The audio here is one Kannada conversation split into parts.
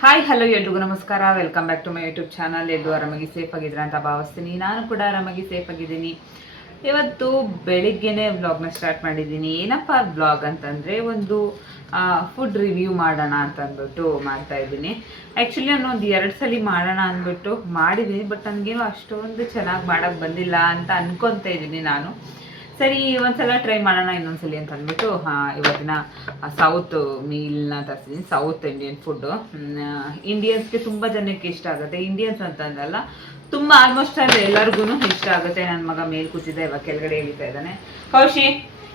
ಹಾಯ್ ಹಲೋ ಎಲ್ರಿಗೂ ನಮಸ್ಕಾರ. Welcome back to my YouTube channel. ಎಲ್ಲರೂ ಆರಾಮಾಗಿ ಸೇಫ್ ಆಗಿದ್ರೆ ಅಂತ ಭಾವಿಸ್ತೀನಿ. ನಾನು ಕೂಡ ಆರಾಮಾಗಿ ಸೇಫ್ ಆಗಿದ್ದೀನಿ. ಇವತ್ತು ಬೆಳಿಗ್ಗೆನೆ ವ್ಲಾಗ್ನ ಸ್ಟಾರ್ಟ್ ಮಾಡಿದ್ದೀನಿ. ಏನಪ್ಪ ವ್ಲಾಗ್ ಅಂತಂದರೆ ಒಂದು ಫುಡ್ ರಿವ್ಯೂ ಮಾಡೋಣ ಅಂತ ಅಂದ್ಬಿಟ್ಟು ಮಾಡ್ತಾ ಇದ್ದೀನಿ. ಆ್ಯಕ್ಚುಲಿ ನಾನು ಒಂದು 2 ಸಲ ಮಾಡೋಣ ಅಂದ್ಬಿಟ್ಟು ಮಾಡಿದ್ದೀನಿ, ಬಟ್ ನನಗೇನು ಅಷ್ಟೊಂದು ಚೆನ್ನಾಗಿ ಮಾಡೋಕ್ಕೆ ಬಂದಿಲ್ಲ ಅಂತ ಅನ್ಕೊತಾ ಇದ್ದೀನಿ ನಾನು. ಸರಿ ಒಂದ್ಸಲ ಟ್ರೈ ಮಾಡೋಣ ಇನ್ನೊಂದ್ಸಲಿ ಅಂತ ಅಂದ್ಬಿಟ್ಟು ಇವತ್ತಿನ ಸೌತ್ ಮೀಲ್ನ ತರಿಸಿದ್ದೀನಿ. ಸೌತ್ ಇಂಡಿಯನ್ ಫುಡ್ಡು ಇಂಡಿಯನ್ಸ್ಗೆ ತುಂಬ ಜನಕ್ಕೆ ಇಷ್ಟ ಆಗುತ್ತೆ. ಇಂಡಿಯನ್ಸ್ ಅಂತಂದಲ್ಲ, ತುಂಬ ಆಲ್ಮೋಸ್ಟ್ ಅಲ್ಲಿ ಎಲ್ಲರಿಗೂ ಇಷ್ಟ ಆಗುತ್ತೆ. ನನ್ನ ಮಗ ಮೇಲೆ ಕೂತಿದ್ದೆ, ಇವಾಗ ಕೆಳಗಡೆ ಇಳಿತಾ ಇದ್ದಾನೆ. ಕೌಶಿ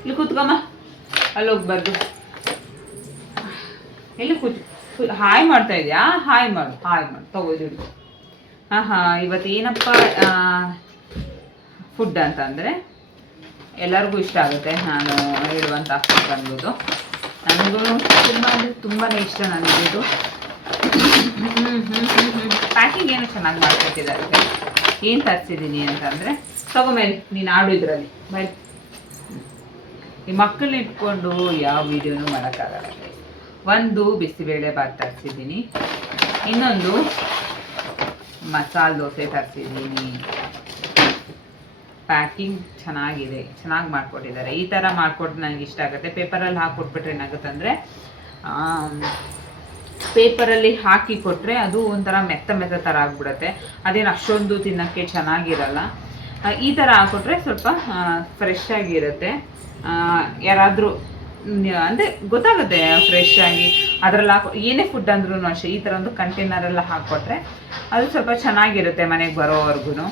ಇಲ್ಲಿ ಕೂತ್ಕೊಮ್ಮ, ಅಲ್ಲಿ ಹೋಗ್ಬಾರ್ದು, ಎಲ್ಲಿ ಹಾಯ್ ಮಾಡ್ತಾ ಇದೆಯಾ? ಹಾಯ್ ಮಾಡು ತಗೋದು. ಇವತ್ತು ಏನಪ್ಪ ಫುಡ್ ಅಂತಂದರೆ ಎಲ್ಲರಿಗೂ ಇಷ್ಟ ಆಗುತ್ತೆ ನಾನು ಹೇಳುವಂಥ ಫುಡ್ ಅನ್ಬೋದು. ನನಗೂ ತುಂಬ ಅಂದರೆ ತುಂಬಾ ಇಷ್ಟ ನನಗಿದು. ಪ್ಯಾಕಿಂಗ್ ಏನು ಚೆನ್ನಾಗಿ ಮಾಡ್ಕೊಟ್ಟಿದ್ದಾರೆ. ಏನು ತರಿಸಿದ್ದೀನಿ ಅಂತಂದರೆ ತಗೊಂಬೇಲಿ, ನೀನು ಆಡು ಇದರಲ್ಲಿ ಬೈ. ಈ ಮಕ್ಕಳನ್ನ ಇಟ್ಕೊಂಡು ಯಾವ ವೀಡಿಯೋನೂ ಮಾಡೋಕ್ಕಾಗಲ್ಲ. ಒಂದು ಬಿಸಿಬೇಳೆ ಬಾತ್ ತರಿಸಿದ್ದೀನಿ, ಇನ್ನೊಂದು ಮಸಾಲೆ ದೋಸೆ ತರಿಸಿದ್ದೀನಿ. ಪ್ಯಾಕಿಂಗ್ ಚೆನ್ನಾಗಿದೆ, ಚೆನ್ನಾಗಿ ಮಾಡಿಕೊಟ್ಟಿದ್ದಾರೆ. ಈ ಥರ ಮಾಡಿಕೊಟ್ಟು ನನಗೆ ಇಷ್ಟ ಆಗುತ್ತೆ. ಪೇಪರಲ್ಲಿ ಹಾಕಿಕೊಟ್ಬಿಟ್ರೆ ಏನಾಗುತ್ತೆ ಅಂದರೆ, ಪೇಪರಲ್ಲಿ ಹಾಕಿ ಕೊಟ್ಟರೆ ಅದು ಒಂಥರ ಮೆತ್ತ ಥರ ಆಗಿಬಿಡುತ್ತೆ. ಅದೇನು ಅಷ್ಟೊಂದು ತಿನ್ನೋಕ್ಕೆ ಚೆನ್ನಾಗಿರಲ್ಲ. ಈ ಥರ ಹಾಕ್ಕೊಟ್ರೆ ಸ್ವಲ್ಪ ಫ್ರೆಶ್ ಆಗಿರುತ್ತೆ. ಯಾರಾದರೂ ಅಂದರೆ ಗೊತ್ತಾಗುತ್ತೆ ಫ್ರೆಶ್ ಆಗಿ. ಅದರಲ್ಲಿ ಏನೇ ಫುಡ್ ಅಂದ್ರೂ ಅಷ್ಟೇ ಈ ಥರ ಒಂದು ಕಂಟೈನರೆಲ್ಲ ಹಾಕ್ಕೊಟ್ರೆ ಅದು ಸ್ವಲ್ಪ ಚೆನ್ನಾಗಿರುತ್ತೆ ಮನೆಗೆ ಬರೋವರೆಗೂ.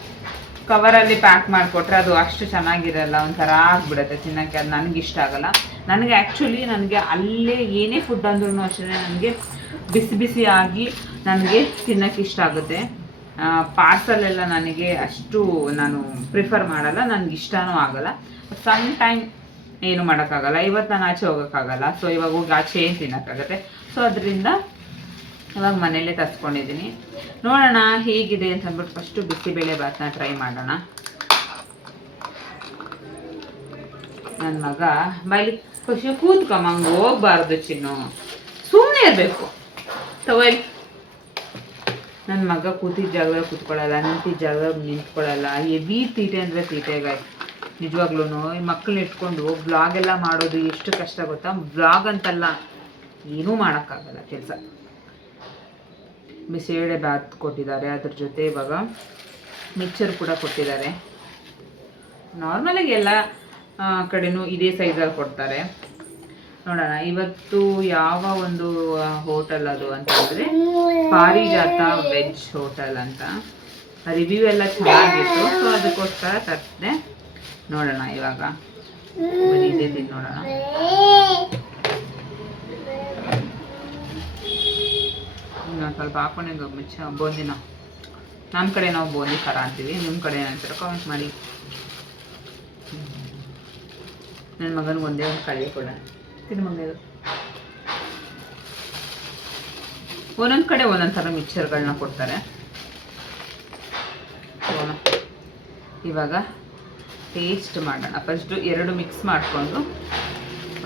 ಕವರಲ್ಲಿ ಪ್ಯಾಕ್ ಮಾಡಿಕೊಟ್ರೆ ಅದು ಅಷ್ಟು ಚೆನ್ನಾಗಿರಲ್ಲ, ಒಂಥರ ಆಗಿಬಿಡುತ್ತೆ ತಿನ್ನೋಕ್ಕೆ. ಅದು ನನಗೆ ಇಷ್ಟ ಆಗಲ್ಲ. ನನಗೆ ಅಲ್ಲೇ ಏನೇ ಫುಡ್ ಅಂದ್ರೂ ಅಷ್ಟೇ ನನಗೆ ಬಿಸಿ ಆಗಿ ನನಗೆ ತಿನ್ನೋಕ್ಕೆ ಇಷ್ಟ ಆಗುತ್ತೆ. ಪಾರ್ಸಲೆಲ್ಲ ನನಗೆ ಅಷ್ಟು ನಾನು ಪ್ರಿಫರ್ ಮಾಡಲ್ಲ, ನನಗೆ ಇಷ್ಟನೂ ಆಗಲ್ಲ. ಸಮ್ ಟೈಮ್ ಏನು ಮಾಡೋಕ್ಕಾಗಲ್ಲ. ಇವತ್ತು ನಾನು ಆಚೆ ಹೋಗೋಕ್ಕಾಗಲ್ಲ, ಸೊ ಇವಾಗ ಹೋಗಿ ಆಚೆ ಏನು ತಿನ್ನೋಕ್ಕಾಗತ್ತೆ. ಸೊ ಅದರಿಂದ ಇವಾಗ ಮನೆಯಲ್ಲೇ ತರಿಸ್ಕೊಂಡಿದ್ದೀನಿ. ನೋಡೋಣ ಹೇಗಿದೆ ಅಂತ ಅಂದ್ಬಿಟ್ಟು ಫಸ್ಟು ಬಿಸಿಬೇಳೆ ಬಾತನ್ನ ಟ್ರೈ ಮಾಡೋಣ. ನನ್ನ ಮಗ ಬೈಲಿ ಖುಷಿ ಕೂತ್ಕಮ್ಮ, ಹಂಗೆ ಹೋಗ್ಬಾರ್ದು ಚಿನ್ನು, ಸುಮ್ಮನೆ ಇರಬೇಕು. ತಗೊಳ್ಳಿ. ನನ್ನ ಮಗ ಕೂತಿದ್ದ ಜಾಗದಲ್ಲಿ ಕೂತ್ಕೊಳ್ಳಲ್ಲ, ನಿಂತಿದ್ದ ಜಾಗದಲ್ಲಿ ನಿಂತ್ಕೊಳ್ಳಲ್ಲ. ಹೆವಿ ತೀಟೆ ಅಂದರೆ ತೀಟೆಗಾಯ್. ನಿಜವಾಗ್ಲೂ ಈ ಮಕ್ಕಳನ್ನ ಇಟ್ಕೊಂಡು ವ್ಲಾಗ್ ಎಲ್ಲ ಮಾಡೋದು ಎಷ್ಟು ಕಷ್ಟ ಗೊತ್ತಾ. ವ್ಲಾಗ್ ಅಂತಲ್ಲ, ಏನೂ ಮಾಡೋಕ್ಕಾಗಲ್ಲ ಕೆಲಸ. ಬಿಸಿಬೇಳೆ ಬಾತ್ ಕೊಟ್ಟಿದ್ದಾರೆ, ಅದ್ರ ಜೊತೆ ಇವಾಗ ಮಿಕ್ಚರ್ ಕೂಡ ಕೊಟ್ಟಿದ್ದಾರೆ. ನಾರ್ಮಲಾಗಿ ಎಲ್ಲ ಕಡೆನೂ ಇದೇ ಸೈಜಲ್ಲಿ ಕೊಡ್ತಾರೆ. ನೋಡೋಣ ಇವತ್ತು ಯಾವ ಒಂದು ಹೋಟೆಲ್ ಅದು ಅಂತಂದರೆ ಪಾರಿಜಾತ ವೆಜ್ ಹೋಟೆಲ್ ಅಂತ. ರಿವ್ಯೂ ಎಲ್ಲ ಚೆನ್ನಾಗಿತ್ತು, ಸೊ ಅದಕ್ಕೋಸ್ಕರ ತರಿಸಿದೆ. ನೋಡೋಣ ಇವಾಗ ಬರೀ ಇದೇ ನೋಡೋಣ. ಸ್ವಲ್ಪ ಹಾಕೊಂಡು ಬೋಂದಿನ, ನಮ್ಮ ಕಡೆ ನಾವು ಬೋಂದಿ ಖಾರ ಅಂತೀವಿ, ನಿಮ್ಮ ಕಡೆ ಏನಂತಾರೆ ಕಾಮೆಂಟ್ ಮಾಡಿ. ನನ್ನ ಮಗನಿಗೆ ಒಂದೇ ಒಂದು ಕಳೆ ಕೊಡ ತಿನ್ನು ಮಗ. ಇದು ಒಂದೊಂದು ಕಡೆ ಒಂದೊಂದು ಥರ ಮಿಕ್ಚರ್ಗಳನ್ನ ಕೊಡ್ತಾರೆ. ಇವಾಗ ಟೇಸ್ಟ್ ಮಾಡೋಣ. ಫಸ್ಟು 2 ಮಿಕ್ಸ್ ಮಾಡಿಕೊಂಡು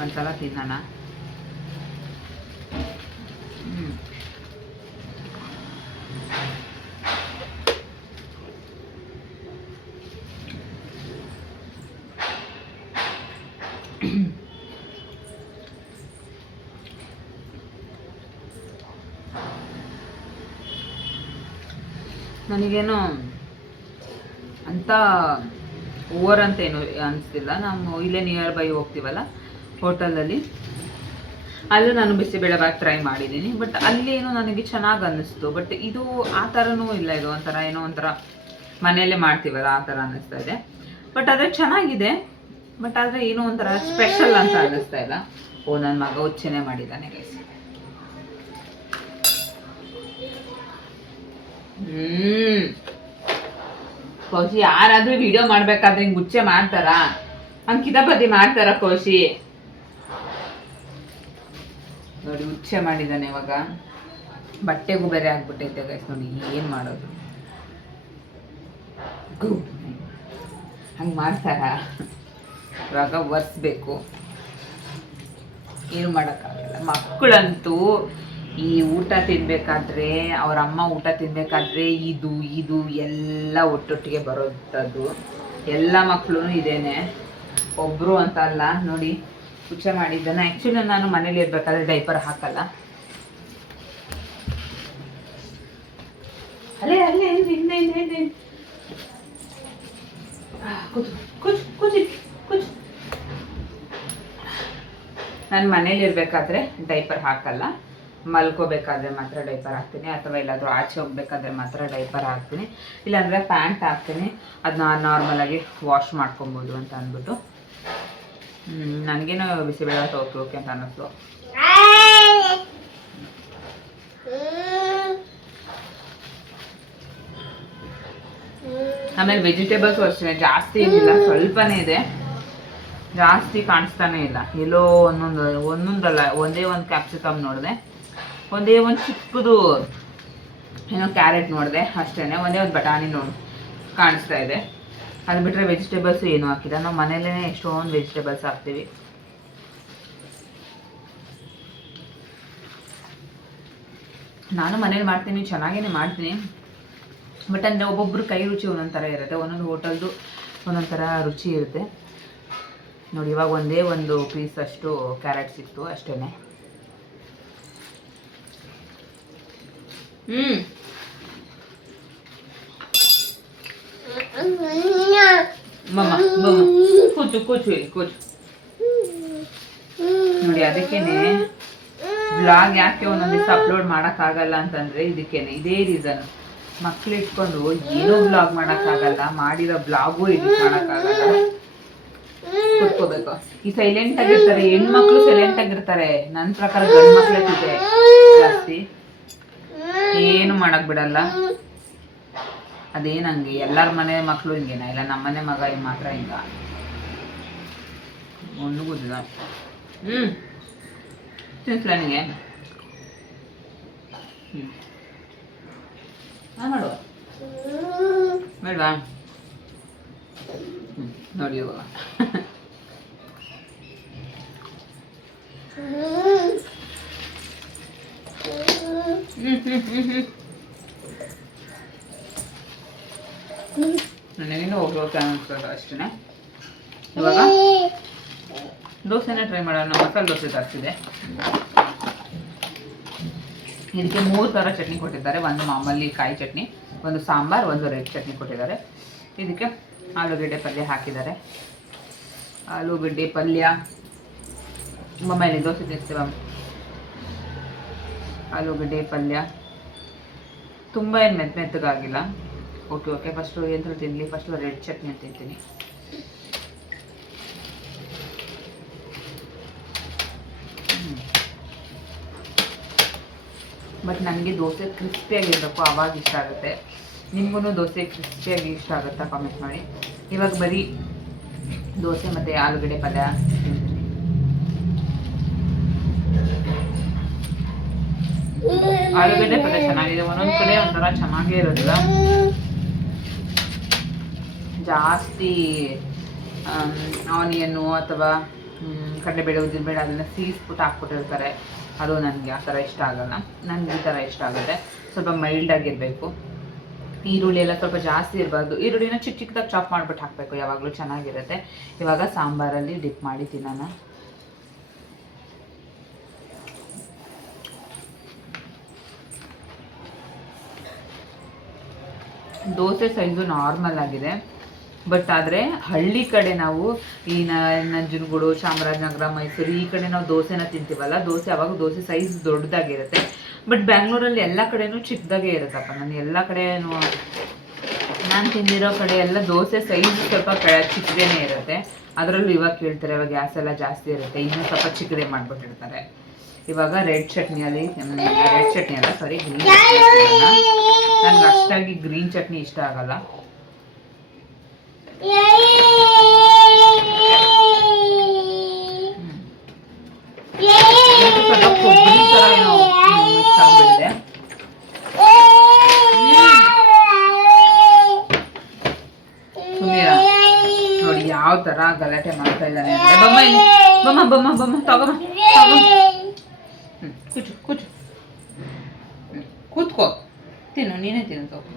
ಒಂದ್ಸಲ ತಿನ್ನೋಣ. ನನಗೇನು ಅಂತ ಓವರ್ ಅಂತ ಏನು ಅನಿಸ್ತಿಲ್ಲ. ನಾವು ಇಲ್ಲೇ ನಿಯರ್ ಬೈ ಹೋಗ್ತೀವಲ್ಲ ಹೋಟೆಲಲ್ಲಿ, ಅಲ್ಲೂ ನಾನು ಬಿಸಿಬೇಳೆ ಬಾತ್ ಟ್ರೈ ಮಾಡಿದ್ದೀನಿ. ಬಟ್ ಅಲ್ಲೇನೋ ನನಗೆ ಚೆನ್ನಾಗಿ ಅನ್ನಿಸ್ತು. ಬಟ್ ಇದು ಆ ಥರನೂ ಇಲ್ಲ, ಇದು ಒಂಥರ ಏನೋ ಒಂಥರ ಮನೆಯಲ್ಲೇ ಮಾಡ್ತೀವಲ್ಲ ಆ ಥರ ಅನ್ನಿಸ್ತಾ ಇದೆ. ಬಟ್ ಆದರೆ ಚೆನ್ನಾಗಿದೆ, ಬಟ್ ಆದರೆ ಏನೋ ಒಂಥರ ಸ್ಪೆಷಲ್ ಅಂತ ಅನ್ನಿಸ್ತಾ ಇಲ್ಲ. ನನ್ನ ಮಗ ಉಚ್ಚನೆ ಮಾಡಿದ್ದಾನೆ ಗೈಸ್. ಕೌಶಿ, ಯಾರಾದ್ರೂ ವಿಡಿಯೋ ಮಾಡ್ಬೇಕಾದ್ರೆ ಹಿಂಗ್ ಗುಚ್ಚೆ ಮಾಡ್ತಾರ? ಹಂಗ್ ಕಿತಾಪತಿ ಮಾಡ್ತಾರ ಕೌಶಿ? ನೋಡಿ ಉಚ್ಚೆ ಮಾಡಿದ್ದಾನೆ ಇವಾಗ. ಬಟ್ಟೆಗೂ ಬೇರೆ ಆಗ್ಬಿಟ್ಟೈತೆ ಗೈಸ್. ನೋಡಿ ಏನ್ ಮಾಡೋದು, ಹಂಗೆ ಮಾಡ್ತಾರ. ಇವಾಗ ಒರೆಸ್ಬೇಕು. ಏನು ಮಾಡೋಕ್ಕಾಗಲ್ಲ. ಮಕ್ಕಳಂತೂ ಈ ಊಟ ತಿನ್ಬೇಕಾದ್ರೆ, ಅವ್ರ ಅಮ್ಮ ಊಟ ತಿನ್ಬೇಕಾದ್ರೆ ಇದು ಇದು ಎಲ್ಲ ಒಟ್ಟೊಟ್ಟಿಗೆ ಬರೋಂಥದ್ದು. ಎಲ್ಲ ಮಕ್ಕಳು ಇದೇನೆ, ಒಬ್ಬರು ಅಂತ ಅಲ್ಲ. ನೋಡಿ ಹುಚ್ಚ ಮಾಡಿದ್ದಾನೆ. ಆ್ಯಕ್ಚುಲಿ ನಾನು ಮನೇಲಿ ಇರ್ಬೇಕಾದ್ರೆ ಡೈಪರ್ ಹಾಕಲ್ಲ. ಅಲ್ಲೇ ಅಲ್ಲೇ ಹಿಂದೆ ಹಿಂದೆ ಹಿಂದೆ ಕೂತು ಕೂಚು ಕೂಚಿ ಕೂಚು. ನಾನು ಮನೇಲಿ ಇರಬೇಕಾದ್ರೆ ಡೈಪರ್ ಹಾಕಲ್ಲ. ಮಲ್ಕೋಬೇಕಾದ್ರೆ ಮಾತ್ರ ಡೈಪರ್ ಹಾಕ್ತೀನಿ, ಅಥವಾ ಎಲ್ಲಾದರೂ ಆಚೆ ಹೋಗ್ಬೇಕಾದ್ರೆ ಮಾತ್ರ ಡೈಪರ್ ಹಾಕ್ತೀನಿ. ಇಲ್ಲಾಂದರೆ ಪ್ಯಾಂಟ್ ಹಾಕ್ತೀನಿ. ಅದನ್ನ ನಾರ್ಮಲಾಗಿ ವಾಶ್ ಮಾಡ್ಕೊಬೋದು ಅಂತ ಅಂದ್ಬಿಟ್ಟು. ನನಗೇನು ಬಿಸಿಬೇಳೆ ಓಕೆ ಅಂತ ಅನ್ನಿಸ್ತು. ಆಮೇಲೆ ವೆಜಿಟೇಬಲ್ಸು ಅಷ್ಟೇ ಜಾಸ್ತಿ ಏನಿಲ್ಲ, ಸ್ವಲ್ಪನೇ ಇದೆ, ಜಾಸ್ತಿ ಕಾಣಿಸ್ತಾನೆ ಇಲ್ಲ. ಎಲ್ಲೋ ಒಂದೊಂದಲ್ಲ, ಒಂದೇ ಒಂದು ಕ್ಯಾಪ್ಸಿಕಮ್ ನೋಡಿದೆ, ಒಂದೇ ಒಂದು ಚಿಕ್ಕದು ಏನೋ ಕ್ಯಾರೆಟ್ ನೋಡಿದೆ ಅಷ್ಟೇ, ಒಂದೇ ಒಂದು ಬಟಾಣಿ ಕಾಣಿಸ್ತಾ ಇದೆ. ಅದು ಬಿಟ್ಟರೆ ವೆಜಿಟೇಬಲ್ಸು ಏನೂ ಹಾಕಿಲ್ಲ. ನಾವು ಮನೇಲೇ ಎಷ್ಟೊಂದು ವೆಜಿಟೇಬಲ್ಸ್ ಹಾಕ್ತೀವಿ. ನಾನು ಮನೇಲಿ ಮಾಡ್ತೀನಿ, ಚೆನ್ನಾಗೇ ಮಾಡ್ತೀನಿ. ಬಟ್ ಅಂದರೆ ಒಬ್ಬೊಬ್ರು ಕೈ ರುಚಿ ಒಂದೊಂದು ಥರ ಇರುತ್ತೆ, ಒಂದೊಂದು ಹೋಟೆಲ್ದು ಒಂದೊಂದು ಥರ ರುಚಿ ಇರುತ್ತೆ. ನೋಡಿ ಇವಾಗ ಒಂದೇ ಒಂದು ಪೀಸ್ ಅಷ್ಟು ಕ್ಯಾರೆಟ್ ಸಿಕ್ತು ಅಷ್ಟೇ. ಕೂಚು ಕೂಚು ಇಲ್ಲಿ ಕೂಚು. ನೋಡಿ ಅದಕ್ಕೇನೆ ಬ್ಲಾಗ್ ಯಾಕೆ ಒಂದೊಂದು ದಿವಸ ಅಪ್ಲೋಡ್ ಮಾಡೋಕ್ಕಾಗಲ್ಲ ಅಂತಂದರೆ ಇದಕ್ಕೇನೆ, ಇದೇ ರೀಸನ್. ಮಕ್ಳು ಇಟ್ಕೊಂಡು ಏನೋ ಬ್ಲಾಗ್ ಮಾಡೋಕ್ಕಾಗಲ್ಲ, ಮಾಡಿರೋ ಬ್ಲಾಗು ಎಡಿಟ್ ಮಾಡೋಕ್ಕಾಗಲ್ಲ. ಕೂತ್ಕೋಬೇಕು. ಈ ಸೈಲೆಂಟ್ ಆಗಿರ್ತಾರೆ ಹೆಣ್ಮಕ್ಳು, ಸೈಲೆಂಟ್ ಆಗಿರ್ತಾರೆ. ನನ್ನ ಪ್ರಕಾರ ಗಂಡು ಮಕ್ಳೇ ಇದೆ ಜಾಸ್ತಿ, ಏನು ಮಾಡಕ್ ಬಿಡಲ್ಲ. ಅದೇನಂಗೆ ಎಲ್ಲರ ಮನೆ ಮಕ್ಕಳು ಹಿಂಗೇನ, ಇಲ್ಲ ನಮ್ಮನೆ ಮಗ ಮಾತ್ರ ಹಿಂಗ ಒಂದು ಗೊತ್ತಿಲ್ಲ. ತಿನ್ಸ್ಲ ನಿಂಗೆ ಮಾಡುವ ಬೇಡವಾ? ನೋಡಿ ಇವಾಗ ನನಗೇನು ಹೋಗ್ಬೇಕು ಅನ್ಸ್ತಾರೆ ಅಷ್ಟೇ. ಇವಾಗ ದೋಸೆನೇ ಟ್ರೈ ಮಾಡೋಣ. ಮಸಾಲೆ ದೋಸೆ ತರಿಸಿದೆ. ಇದಕ್ಕೆ 3 ಥರ ಚಟ್ನಿ ಕೊಟ್ಟಿದ್ದಾರೆ. ಒಂದು ಮಾಮೂಲಿ ಕಾಯಿ ಚಟ್ನಿ, ಒಂದು ಸಾಂಬಾರ್, ಒಂದು ರೆಡ್ ಚಟ್ನಿ ಕೊಟ್ಟಿದ್ದಾರೆ. ಇದಕ್ಕೆ ಆಲೂಗಡ್ಡೆ ಪಲ್ಯ ಹಾಕಿದ್ದಾರೆ. ಆಲೂಗಡ್ಡೆ ಪಲ್ಯ ಮಮ್ಮಲ್ಲಿ ದೋಸೆ ತಿನ್ನಿಸ್ತೀವ. ಆಲೂಗಡ್ಡೆ ಪಲ್ಯ ತುಂಬ ಏನು ಮೆತ್ತಗಾಗಿಲ್ಲ. ಓಕೆ ಫಸ್ಟು ಎಂತ ತಿನ್ನಲಿ, ಫಸ್ಟು ರೆಡ್ ಚಟ್ನಿ ಅಂತ ತಿಂತೀನಿ. ಬಟ್ ನನಗೆ ದೋಸೆ ಕ್ರಿಸ್ಪಿಯಾಗಿರಬೇಕು, ಆವಾಗ ಇಷ್ಟ ಆಗುತ್ತೆ. ನಿಮಗೂ ದೋಸೆ ಕ್ರಿಸ್ಪಿಯಾಗಿ ಇಷ್ಟ ಆಗುತ್ತಾ ಕಾಮೆಂಟ್ ಮಾಡಿ. ಇವಾಗ ಬರೀ ದೋಸೆ ಮತ್ತು ಆಲೂಗಡ್ಡೆ ಪಲ್ಯ ತಿಂತೀನಿ. ಆಲೂಗಡ್ಡೆ ಪಲ್ಯ ಚೆನ್ನಾಗಿದೆ. ಒಂದೊಂದು ಕಡೆ ಒಂಥರ ಚೆನ್ನಾಗೇ ಇರೋದಿಲ್ಲ, ಜಾಸ್ತಿ ಆನಿಯನ್ನು ಅಥವಾ ಕಡಲೆಬೇಳೆ ಉದ್ದಿನಬೇಳೆ ಅದನ್ನು ಸೀಸ್ಬಿಟ್ಟು ಹಾಕ್ಬಿಟ್ಟಿರ್ತಾರೆ. ಅದು ನನಗೆ ಆ ಥರ ಇಷ್ಟ ಆಗೋಲ್ಲ. ನನಗೆ ಈ ಥರ ಇಷ್ಟ ಆಗುತ್ತೆ. ಸ್ವಲ್ಪ ಮೈಲ್ಡಾಗಿರಬೇಕು. ಈರುಳ್ಳಿ ಎಲ್ಲ ಸ್ವಲ್ಪ ಜಾಸ್ತಿ ಇರಬಾರ್ದು. ಈರುಳ್ಳಿನ ಚಿಕ್ಕ ಚಿಕ್ಕದಾಗಿ ಚಾಪ್ ಮಾಡಿಬಿಟ್ಟು ಹಾಕಬೇಕು, ಯಾವಾಗಲೂ ಚೆನ್ನಾಗಿರುತ್ತೆ. ಇವಾಗ ಸಾಂಬಾರಲ್ಲಿ ಡಿಪ್ ಮಾಡಿ ತಿನ್ನೋಣ. ದೋಸೆ ಸೈಜು ನಾರ್ಮಲ್ ಆಗಿದೆ. ಬಟ್ ಆದರೆ ಹಳ್ಳಿ ಕಡೆ ನಾವು ಈ ನಂಜನಗೂಡು, ಚಾಮರಾಜನಗರ, ಮೈಸೂರು ಈ ಕಡೆ ನಾವು ದೋಸೆನ ತಿಂತೀವಲ್ಲ, ಅವಾಗ ದೋಸೆ ಸೈಜ್ ದೊಡ್ಡದಾಗಿರುತ್ತೆ. ಬಟ್ ಬ್ಯಾಂಗ್ಳೂರಲ್ಲಿ ಎಲ್ಲ ಕಡೆನೂ ಚಿಕ್ಕದಾಗೇ ಇರುತ್ತಪ್ಪ. ನಾನು ತಿಂದಿರೋ ಕಡೆ ಎಲ್ಲ ದೋಸೆ ಸೈಜ್ ಸ್ವಲ್ಪ ಚಿಕ್ಕದೇನೆ ಇರುತ್ತೆ. ಅದರಲ್ಲೂ ಇವಾಗ ಕೇಳ್ತಾರೆ, ಇವಾಗ ಗ್ಯಾಸ್ ಎಲ್ಲ ಜಾಸ್ತಿ ಇರುತ್ತೆ, ಇನ್ನೂ ಸ್ವಲ್ಪ ಚಿಕ್ಕದೇ ಮಾಡಿಬಿಟ್ಟಿರ್ತಾರೆ. ಇವಾಗ ರೆಡ್ ಚಟ್ನಿ ಅಲ್ಲ ಸಾರಿ, ಗ್ರೀನ್ ಚಟ್ನಿ. ನನಗೆ ಅಷ್ಟಾಗಿ ಗ್ರೀನ್ ಚಟ್ನಿ ಇಷ್ಟ ಆಗಲ್ಲ. ಕೊಬ್ಬರಿ ಥರ ಏನೋ ಮಿಕ್ಸ್ ಆಗ್ಬಿಟ್ಟಿದೆ. ಸುಮೀರ ನೋಡಿ ಯಾವ ಥರ ಗಲಾಟೆ ಮಾಡ್ತಾ ಇದ್ದಾನೆ ಅಂದರೆ, ಬಮ್ಮ ಬಮ್ಮ ಬಮ್ಮ ತಗೊಮ್ಮ ಕೂಚು ಕೂಚು ಕೂತ್ಕೋ ತಿನ್ನು ನೀನೇ ತಿನ್ನು ತಗೋ.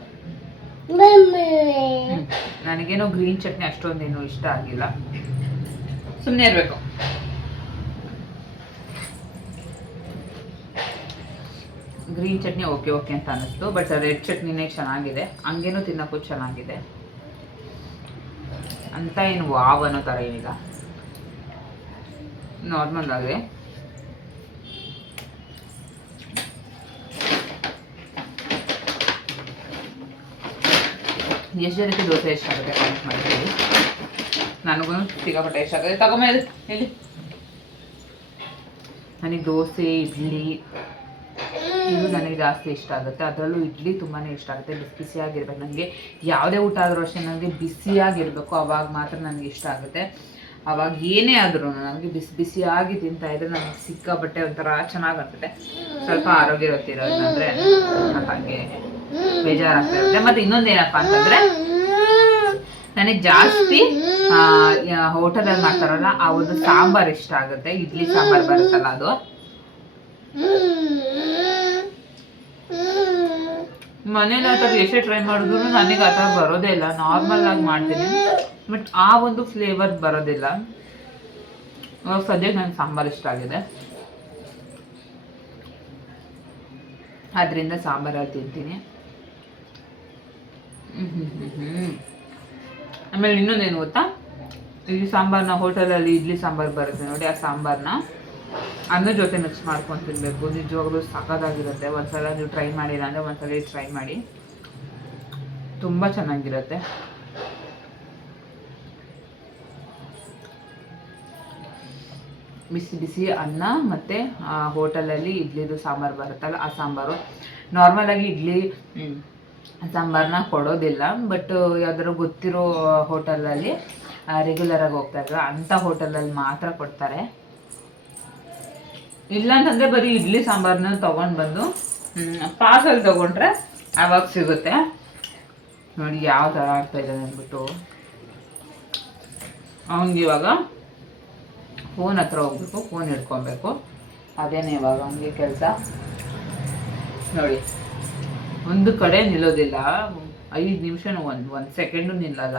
ನನಗೇನೋ ಗ್ರೀನ್ ಚಟ್ನಿ ಅಷ್ಟೊಂದೇನು ಇಷ್ಟ ಆಗಿಲ್ಲ, ಸುಮ್ಮನೆ ಇರಬೇಕು. ಗ್ರೀನ್ ಚಟ್ನಿ ಓಕೆ ಓಕೆ ಅಂತ ಅನ್ನಿಸ್ತು, ಬಟ್ ರೆಡ್ ಚಟ್ನಿನೇ ಚೆನ್ನಾಗಿದೆ, ಹಂಗೇನೂ ತಿನ್ನೋಕ್ಕೂ ಚೆನ್ನಾಗಿದೆ ಅಂತ ಏನು ವಾವ್ ಅನ್ನೋ ಥರ ಏನಿಲ್ಲ, ನಾರ್ಮಲ್ ಆಗಿದೆ. ಎಷ್ಟು ಜನಕ್ಕೆ ದೋಸೆ ಎಷ್ಟಾಗುತ್ತೆ ಕಾಮೆಂಟ್ ಮಾಡ್ತೀವಿ, ನನಗೂ ಸಿಕ್ಕಾಪಟ್ಟೆ ಇಷ್ಟ ಆಗುತ್ತೆ. ತಗೊಂಬ ಹೇಳಿ, ನನಗೆ ದೋಸೆ ಇಡ್ಲಿ ಇದು ನನಗೆ ಜಾಸ್ತಿ ಇಷ್ಟ ಆಗುತ್ತೆ, ಅದರಲ್ಲೂ ಇಡ್ಲಿ ತುಂಬಾ ಇಷ್ಟ ಆಗುತ್ತೆ. ಬಿಸಿ ಬಿಸಿಯಾಗಿರ್ಬೇಕು, ನನಗೆ ಯಾವುದೇ ಊಟ ಆದರೂ ಅಷ್ಟೇ ನನಗೆ ಬಿಸಿಯಾಗಿರಬೇಕು, ಅವಾಗ ಮಾತ್ರ ನನಗೆ ಇಷ್ಟ ಆಗುತ್ತೆ. ಅವಾಗ ಏನೇ ಆದರೂ ನನಗೆ ಬಿಸಿ ಬಿಸಿಯಾಗಿ ತಿಂತಾಯಿದ್ರೆ ನನಗೆ ಸಿಕ್ಕಾಪಟ್ಟೆ ಒಂಥರ ಚೆನ್ನಾಗಿ ಆಗ್ತದೆ. ಸ್ವಲ್ಪ ಆರೋಗ್ಯ ಇರೋದಂದರೆ ಹಾಗೆ ಬೇಜಾರಾಗ್ತಾ ಇರುತ್ತೆ. ಮತ್ತು ಇನ್ನೊಂದೇನಪ್ಪ ಅಂತಂದರೆ ನನಗೆ ಜಾಸ್ತಿ ಹೋಟೆಲಲ್ಲಿ ಮಾಡ್ತಾರಲ್ಲ ಆ ಒಂದು ಸಾಂಬಾರು ಇಷ್ಟ ಆಗುತ್ತೆ. ಇಡ್ಲಿ ಸಾಂಬಾರು ಬರುತ್ತಲ್ಲ ಅದು, ಮನೇಲಿ ಆ ಥರ ಎಷ್ಟೇ ಟ್ರೈ ಮಾಡಿದ್ರು ನನಗೆ ಆ ಥರ ಬರೋದೇ ಇಲ್ಲ. ನಾರ್ಮಲ್ ಆಗಿ ಮಾಡ್ತೀನಿ, ಬಟ್ ಆ ಒಂದು ಫ್ಲೇವರ್ ಬರೋದಿಲ್ಲ. ಸದ್ಯಕ್ಕೆ ನನಗೆ ಸಾಂಬಾರು ಇಷ್ಟ ಆಗಿದೆ, ಅದರಿಂದ ಸಾಂಬಾರಲ್ಲಿ ತಿಂತೀನಿ. ಆಮೇಲೆ ಇನ್ನೊಂದೇನು ಗೊತ್ತಾ, ಈ ಸಾಂಬಾರನ್ನ ಹೋಟೆಲಲ್ಲಿ ಇಡ್ಲಿ ಸಾಂಬಾರು ಬರುತ್ತೆ ನೋಡಿ, ಆ ಸಾಂಬಾರನ್ನ ಅನ್ನ ಜೊತೆ ಮಿಕ್ಸ್ ಮಾಡ್ಕೊಂಡು ತಿನ್ನಬೇಕು. ನಿಜವಾಗ್ಲೂ ಸಖತ್ತಾಗಿರುತ್ತೆ. ಒಂದ್ಸಲ ನೀವು ಟ್ರೈ ಮಾಡಿಲ್ಲ ಅಂದರೆ ಒಂದ್ಸಲ ಟ್ರೈ ಮಾಡಿ, ತುಂಬ ಚೆನ್ನಾಗಿರುತ್ತೆ. ಬಿಸಿ ಬಿಸಿ ಅನ್ನ ಮತ್ತು ಹೋಟೆಲಲ್ಲಿ ಇಡ್ಲಿದು ಸಾಂಬಾರು ಬರುತ್ತಲ್ಲ ಆ ಸಾಂಬಾರು. ನಾರ್ಮಲಾಗಿ ಇಡ್ಲಿ ಸಾಂಬಾರನ್ನ ಕೊಡೋದಿಲ್ಲ, ಬಟ್ ಯಾವ್ದಾದ್ರು ಗೊತ್ತಿರೋ ಹೋಟೆಲಲ್ಲಿ ರೆಗ್ಯುಲರಾಗಿ ಹೋಗ್ತಾ ಇದ್ರು ಅಂಥ ಹೋಟೆಲಲ್ಲಿ ಮಾತ್ರ ಕೊಡ್ತಾರೆ. ಇಲ್ಲ ಅಂತಂದರೆ ಬರೀ ಇಡ್ಲಿ ಸಾಂಬಾರನ್ನ ತೊಗೊಂಡು ಬಂದು ಪಾರ್ಸಲ್ ತೊಗೊಂಡ್ರೆ ಆವಾಗ ಸಿಗುತ್ತೆ ನೋಡಿ. ಯಾವ ಥರ ಆಗ್ತಾಯಿದ್ದಾನೆ ಅಂದ್ಬಿಟ್ಟು ಅವ್ನಿಗೆ ಇವಾಗ ಫೋನ್ ಹತ್ರ ಹೋಗ್ಬೇಕು, ಫೋನ್ ಹಿಡ್ಕೊಬೇಕು, ಅದೇನೇ ಇವಾಗ ಅವನಿಗೆ ಕೆಲಸ ನೋಡಿ. ಒಂದು ಕಡೆ ನಿಲ್ಲೋದಿಲ್ಲ, 5 ನಿಮಿಷನೂ ಒಂದು ಸೆಕೆಂಡು ನಿಲ್ಲಲ್ಲ.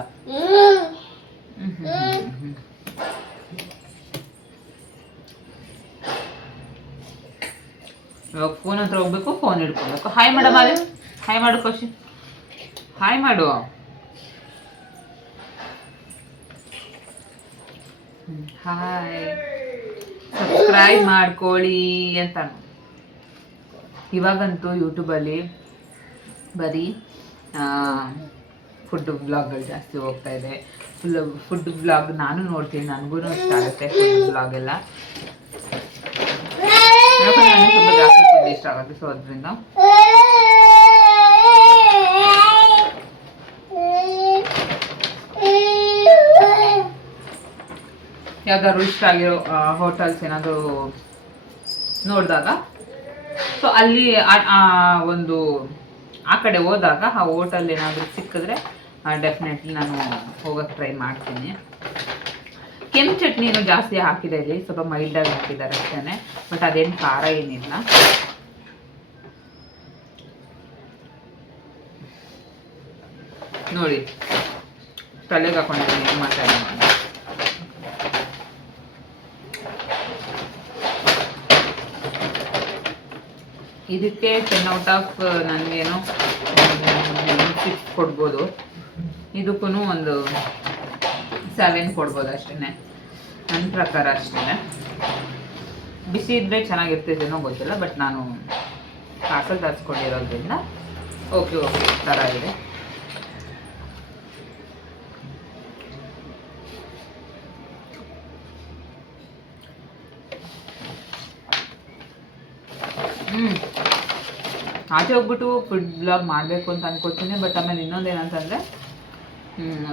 ಇವಾಗ ಫೋನ್ ಹತ್ರ ಹೋಗ್ಬೇಕು, ಫೋನ್ ಹಿಡ್ಕೊಬೇಕು. ಹಾಯ್ ಮೇಡಮ್, ಅದೇ ಹಾಯ್ ಮಾಡು ಖುಷಿ, ಹಾಯ್ ಮಾಡು. ಹಾಯ್, ಸಬ್ಸ್ಕ್ರೈಬ್ ಮಾಡ್ಕೊಳ್ಳಿ ಅಂತ. ಇವಾಗಂತೂ ಯೂಟ್ಯೂಬಲ್ಲಿ ಬರೀ ಫುಡ್ ಬ್ಲಾಗ್ಗಳು ಜಾಸ್ತಿ ಹೋಗ್ತಾ ಇದೆ. ಫುಡ್ ಬ್ಲಾಗ್ ನಾನು ನೋಡ್ತೀನಿ, ನನಗೂ ಇಷ್ಟ ಆಗುತ್ತೆ ಫುಡ್ ಬ್ಲಾಗ್ ಎಲ್ಲ. ನನಗೆ ತುಂಬ ಜಾಸ್ತಿ ಫುಡ್ ಇಷ್ಟ ಆಗುತ್ತೆ, ಸೊ ಅದರಿಂದ ಯಾವ್ದಾದ್ರು ಇಷ್ಟ ಆಗಿರೋ ಹೋಟೆಲ್ಸ್ ಏನಾದರೂ ನೋಡಿದಾಗ, ಸೊ ಅಲ್ಲಿ ಒಂದು ಆ ಕಡೆ ಹೋದಾಗ ಆ ಹೋಟೆಲ್ ಏನಾದರೂ ಸಿಕ್ಕಿದ್ರೆ ಡೆಫಿನೆಟ್ಲಿ ನಾನು ಹೋಗೋಕ್ಕೆ ಟ್ರೈ ಮಾಡ್ತೀನಿ. ಕೆಂಪು ಚಟ್ನಿನೂ ಜಾಸ್ತಿ ಹಾಕಿದೆ ಇಲ್ಲಿ, ಸ್ವಲ್ಪ ಮೈಲ್ಡಾಗಿ ಹಾಕಿದ್ದಾರೆ ಅಷ್ಟೇ, ಬಟ್ ಅದೇನು ಖಾರ ಏನಿಲ್ಲ. ನೋಡಿ ತಲೆಗೆ ಹಾಕೊಂಡಿದ್ದೀನಿ, ಏನು ಮಾತಾಡೋಣ. ಇದಕ್ಕೆ 10 ಔಟ್ ಆಫ್ ನನಗೇನೋ 6 ಕೊಡ್ಬೋದು. ಇದಕ್ಕೂ ಒಂದು 7 ಕೊಡ್ಬೋದು ಅಷ್ಟೇ, ನನ್ನ ಪ್ರಕಾರ ಅಷ್ಟೇ. ಬಿಸಿ ಇದ್ದರೆ ಚೆನ್ನಾಗಿರ್ತಿದ್ದೇನೋ ಗೊತ್ತಿಲ್ಲ, ಬಟ್ ನಾನು ಪಾರ್ಸಲ್ ತರಿಸ್ಕೊಂಡಿರೋದ್ರಿಂದ ಓಕೆ ಓಕೆ ಥರ ಇದೆ. ಆಚೆ ಹೋಗ್ಬಿಟ್ಟು ಫುಡ್ ಬ್ಲಾಗ್ ಮಾಡಬೇಕು ಅಂತ ಅನ್ಕೋತೀನಿ, ಬಟ್ ಆಮೇಲೆ ಇನ್ನೊಂದೇನಂತಂದರೆ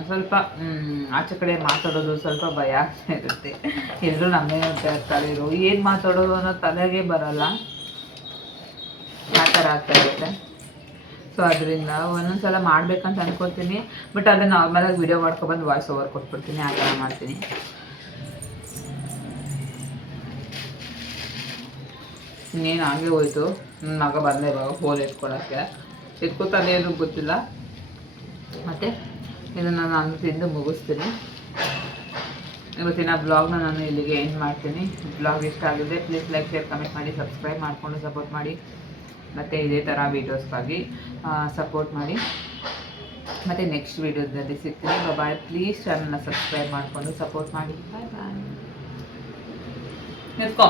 ಸ್ವಲ್ಪ ಆಚೆ ಕಡೆ ಮಾತಾಡೋದು ಸ್ವಲ್ಪ ಭಯ ಆಗ್ತಾ ಇರುತ್ತೆ. ಎಲ್ಲರೂ ನಮ್ಮೇ ನೋಡ್ತಾ ಇರ್ತಾರೆ, ಏನು ಮಾತಾಡೋದು ಅನ್ನೋ ತಲೆಗೆ ಬರೋಲ್ಲ, ಆ ಥರ ಆಗ್ತಾ ಇರುತ್ತೆ. ಸೊ ಅದರಿಂದ ಒಂದೊಂದು ಸಲ ಮಾಡ್ಬೇಕಂತ ಅನ್ಕೋತೀನಿ, ಬಟ್ ಅದನ್ನು ನಾರ್ಮಲಾಗಿ ವಿಡಿಯೋ ಮಾಡ್ಕೊಬಂದು ವಾಯ್ಸ್ ಓವರ್ ಕೊಟ್ಬಿಡ್ತೀನಿ, ಆ ಥರ ಮಾಡ್ತೀನಿ. ಇನ್ನೇನು ಹಾಗೆ ಹೋಯ್ತು. ನನ್ನ ಮಗ ಬಂದ ಇವಾಗ ಫೋನ್ ಎತ್ಕೊಳಕ್ಕೆ, ಎತ್ಕೊತಾನೆ ಏನು ಗೊತ್ತಿಲ್ಲ. ಮತ್ತು ಇದನ್ನು ನಾನು ತಿಂದು ಮುಗಿಸ್ತೀನಿ. ಇವತ್ತಿನ ಬ್ಲಾಗ್ನ ನಾನು ಇಲ್ಲಿಗೆ ಎಂಡ್ ಮಾಡ್ತೀನಿ. ಬ್ಲಾಗ್ ಇಷ್ಟ ಆಗಿದೆ ಪ್ಲೀಸ್ ಲೈಕ್, ಶೇರ್, ಕಮೆಂಟ್ ಮಾಡಿ, ಸಬ್ಸ್ಕ್ರೈಬ್ ಮಾಡಿಕೊಂಡು ಸಪೋರ್ಟ್ ಮಾಡಿ. ಮತ್ತು ಇದೇ ಥರ ವೀಡಿಯೋಸ್ಗಾಗಿ ಸಪೋರ್ಟ್ ಮಾಡಿ. ಮತ್ತು ನೆಕ್ಸ್ಟ್ ವೀಡಿಯೋದಲ್ಲಿ ಸಿಗ್ತೀನಿ. ಬಾಯ್. ಪ್ಲೀಸ್ ಚಾನಲ್ನ ಸಬ್ಸ್ಕ್ರೈಬ್ ಮಾಡಿಕೊಂಡು ಸಪೋರ್ಟ್ ಮಾಡಿ. ಬಾಯ್ ಬಾಯ್. ನಿಂತ್ಕೋ.